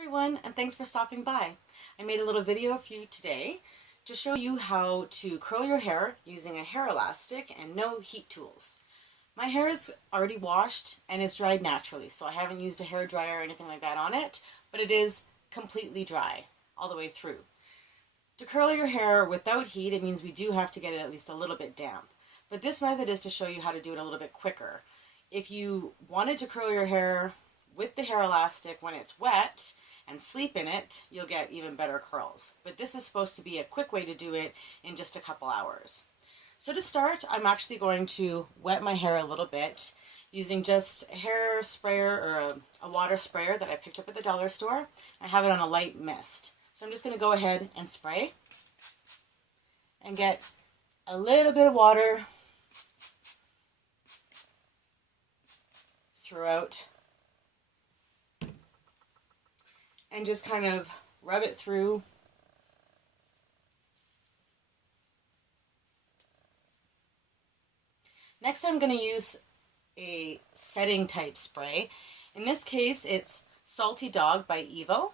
Everyone, and thanks for stopping by. I made a little video for you today to show you how to curl your hair using a hair elastic and no heat tools. My hair is already washed and it's dried naturally, so I haven't used a hair dryer or anything like that on it, but it is completely dry all the way through. To curl your hair without heat, it means we do have to get it at least a little bit damp. But this method is to show you how to do it a little bit quicker. If you wanted to curl your hair with the hair elastic when it's wet and sleep in it, you'll get even better curls. But this is supposed to be a quick way to do it in just a couple hours. So to start, I'm actually going to wet my hair a little bit using just a hair sprayer or a water sprayer that I picked up at the dollar store. I have it on a light mist. So I'm just going to go ahead and spray and get a little bit of water throughout and just kind of rub it through. Next, I'm going to use a setting type spray. In this case, it's Salty Dog by Evo.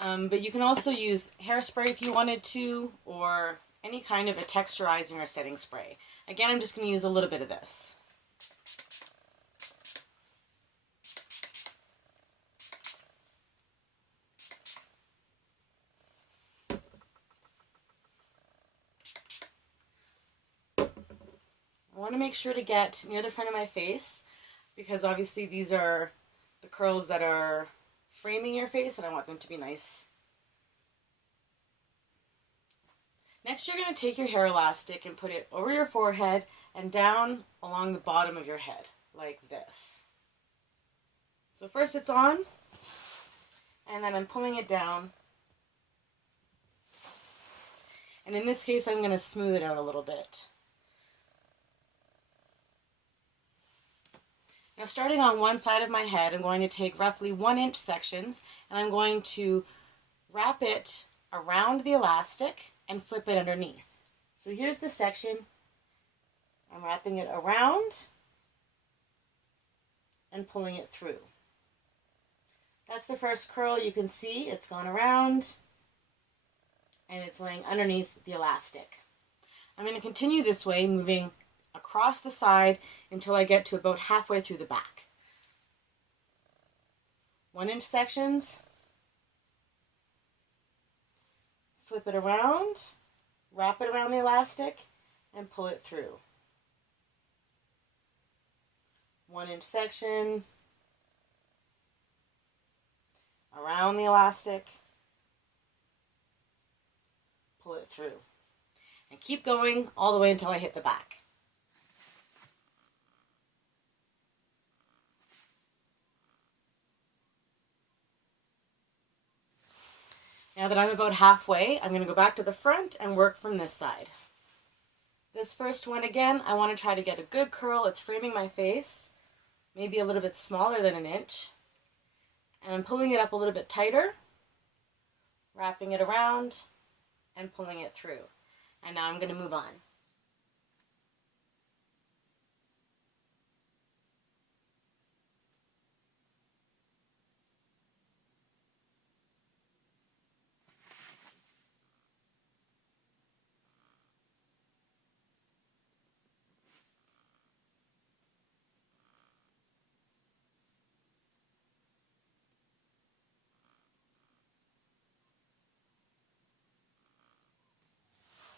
But you can also use hairspray if you wanted to, or any kind of a texturizing or setting spray. Again, I'm just going to use a little bit of this. I want to make sure to get near the front of my face because obviously these are the curls that are framing your face and I want them to be nice. Next, you're going to take your hair elastic and put it over your forehead and down along the bottom of your head, like this. So first it's on, and then I'm pulling it down. And in this case, I'm going to smooth it out a little bit. Now, starting on one side of my head, I'm going to take roughly 1-inch sections, and I'm going to wrap it around the elastic and flip it underneath. So here's the section. I'm wrapping it around and pulling it through. That's the first curl. You can see it's gone around and it's laying underneath the elastic. I'm going to continue this way, moving across the side until I get to about halfway through the back. 1-inch sections. Flip it around, wrap it around the elastic, and pull it through. 1-inch section, around the elastic, pull it through. And keep going all the way until I hit the back. Now that I'm about halfway, I'm going to go back to the front and work from this side. This first one again, I want to try to get a good curl. It's framing my face, maybe a little bit smaller than 1 inch. And I'm pulling it up a little bit tighter, wrapping it around, and pulling it through. And now I'm going to move on.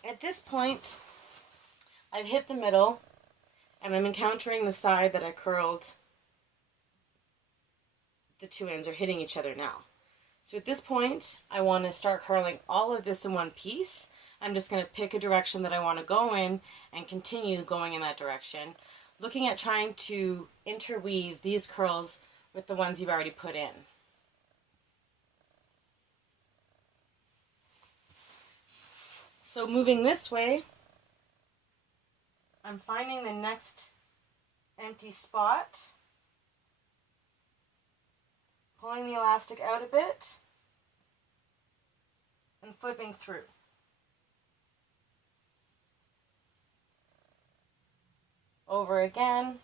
At this point, I've hit the middle, and I'm encountering the side that I curled. The two ends are hitting each other now. So at this point, I want to start curling all of this in one piece. I'm just going to pick a direction that I want to go in and continue going in that direction, looking at trying to interweave these curls with the ones you've already put in. So moving this way, I'm finding the next empty spot, pulling the elastic out a bit, and flipping through. Over again,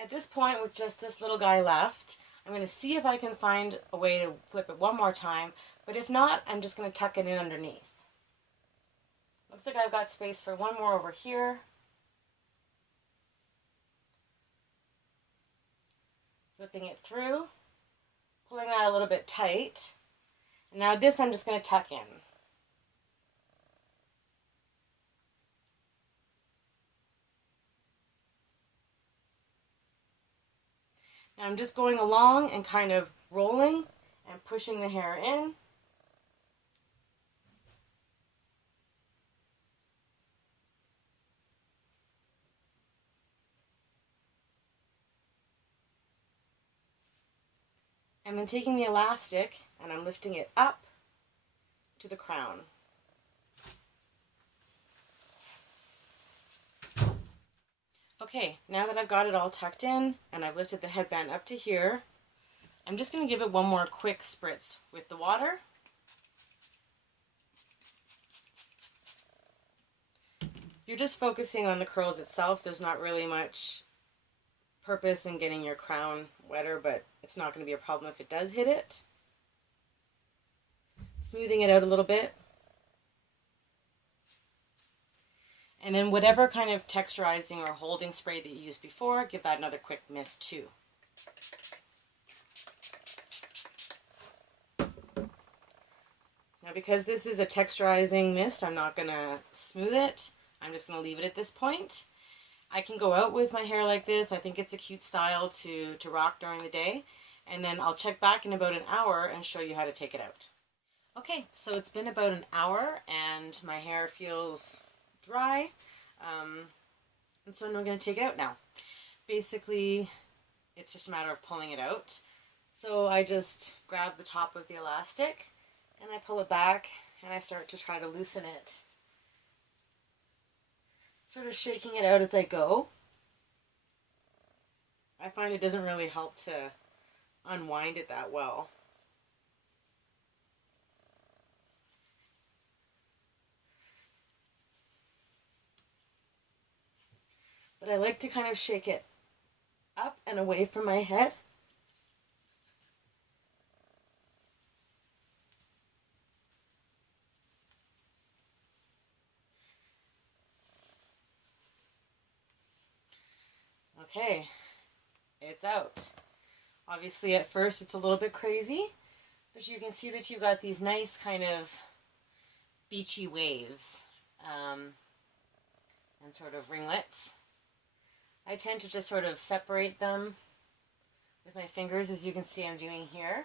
At this point, with just this little guy left, I'm going to see if I can find a way to flip it one more time, but if not, I'm just going to tuck it in underneath. Looks like I've got space for one more over here. Flipping it through, pulling that a little bit tight. And now this I'm just going to tuck in. Now I'm just going along and kind of rolling and pushing the hair in. And then taking the elastic and I'm lifting it up to the crown. Okay, now that I've got it all tucked in and I've lifted the headband up to here, I'm just going to give it one more quick spritz with the water. You're just focusing on the curls itself. There's not really much purpose in getting your crown wetter, but it's not going to be a problem if it does hit it. Smoothing it out a little bit. And then whatever kind of texturizing or holding spray that you used before, give that another quick mist too. Now because this is a texturizing mist, I'm not going to smooth it. I'm just going to leave it at this point. I can go out with my hair like this. I think it's a cute style to rock during the day. And then I'll check back in about an hour and show you how to take it out. Okay, so it's been about an hour and my hair feels dry. And so I'm going to take it out now. Basically, it's just a matter of pulling it out. So I just grab the top of the elastic and I pull it back and I start to try to loosen it. Sort of shaking it out as I go. I find it doesn't really help to unwind it that well. But I like to kind of shake it up and away from my head. Okay, it's out. Obviously at first it's a little bit crazy, but you can see that you've got these nice kind of beachy waves and sort of ringlets. I tend to just sort of separate them with my fingers, as you can see I'm doing here.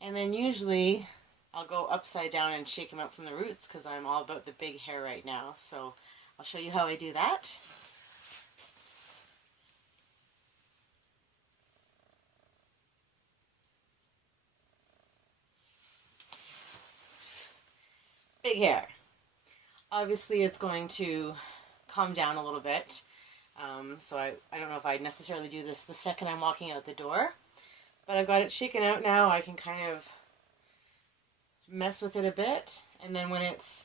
And then usually I'll go upside down and shake them out from the roots because I'm all about the big hair right now. So I'll show you how I do that. Big hair. Obviously it's going to calm down a little bit. So I don't know if I'd necessarily do this the second I'm walking out the door. But I've got it shaken out now. I can kind of mess with it a bit. And then when it's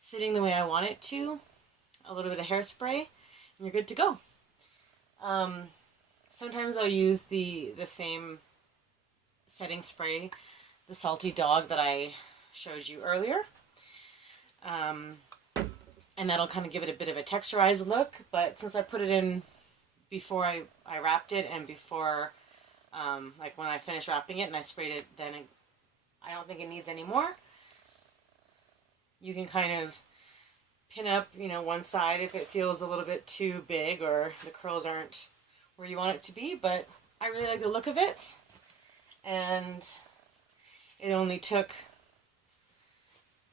sitting the way I want it to, a little bit of hairspray, and you're good to go. Sometimes I'll use the same setting spray, the Salty Dog that I showed you earlier. And that'll kind of give it a bit of a texturized look. But since I put it in before I wrapped it and before... like when I finish wrapping it and I sprayed it, then I don't think it needs any more. You can kind of pin up, one side if it feels a little bit too big or the curls aren't where you want it to be, but I really like the look of it. And it only took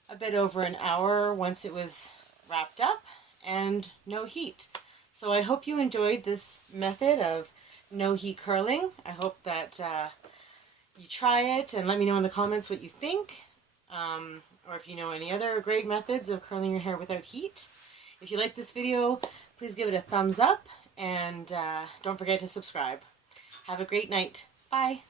a bit over an hour once it was wrapped up and no heat. So I hope you enjoyed this method of no heat curling. I hope that you try it and let me know in the comments what you think, or if you know any other great methods of curling your hair without heat. If you like this video, please give it a thumbs up and don't forget to subscribe. Have a great night. Bye.